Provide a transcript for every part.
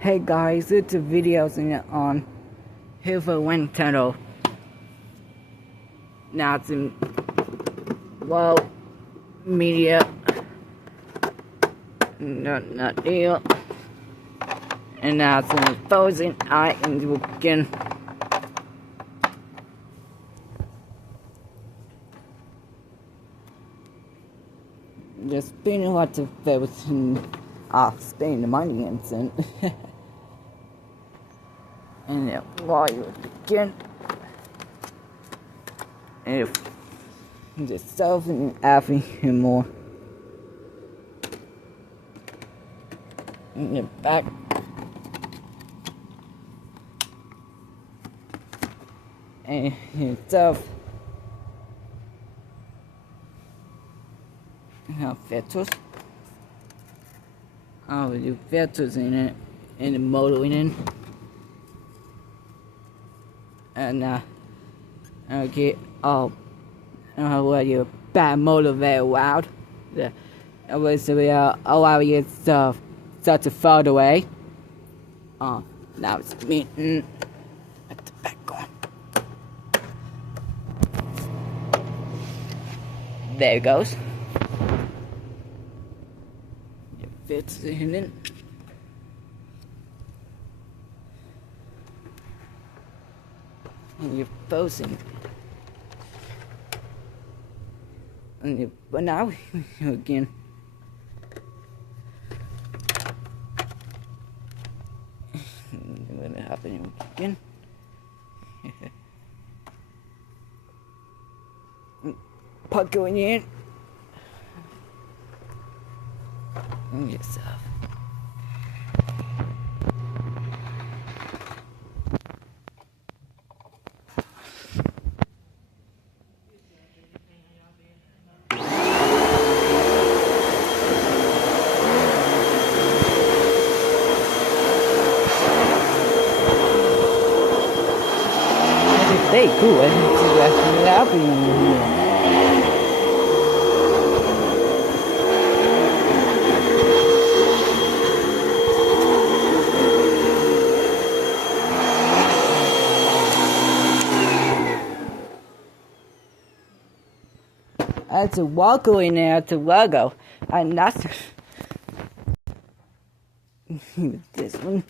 Hey guys, it's a video on Hoover Windtunnel. Now it's in media, not deal, and now it's in frozen items again. Just spending lots of votes and spending the money and cent. And then while you again, and if just solving everything more. And you're back. And yourself. Filters. I'll do filters in it, and the modeling in. And I'll get let you bad motor very loud. I was allow you to start to fall away. Now it's meeting at the back one. There it goes. It fits in it. And you're posing. And but now again. What happened again? Puck going in. And yourself. Hey, cool. I didn't see that happening here. That's a walker in there at the logo. And that's this one.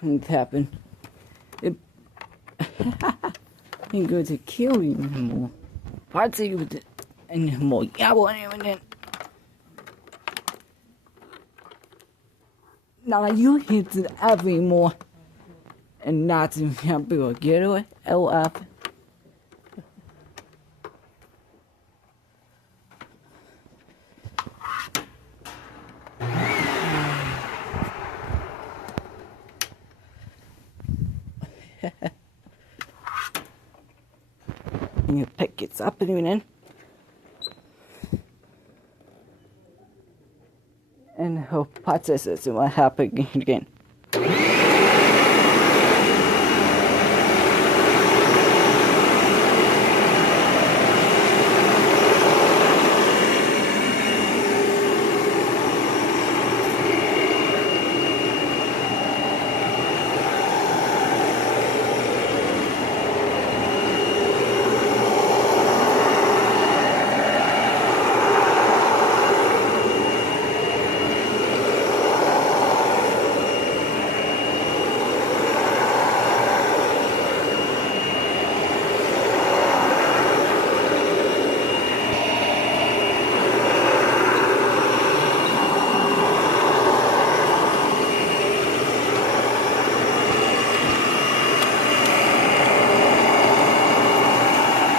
It happened. It ain't going to kill you anymore. Parts of you anymore. Yeah, well, anyway. Now you hit it every more. And not to help you get away. Oh, up. And you pick it up and then, and hope parts it won't happen again.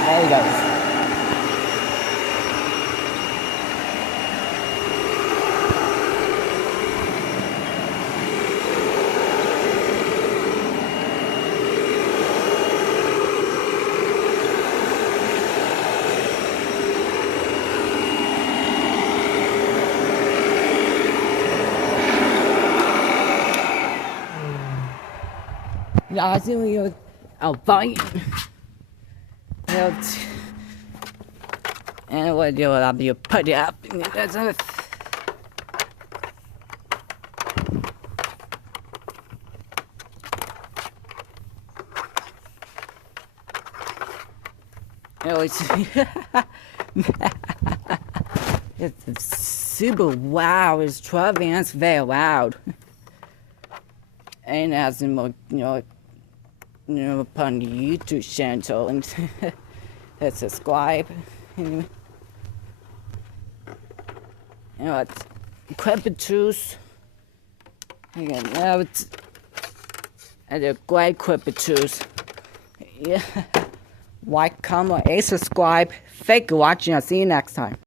There he goes. I assume you're out biting. And what do I'll be put it up and that's Oh, it's super loud. It's driving us very loud. And as more, upon the YouTube channel and subscribe. It's Quipitous. Again, it's a great Quipitous. Yeah. Like, comment, and subscribe. Thank you for watching. I'll see you next time.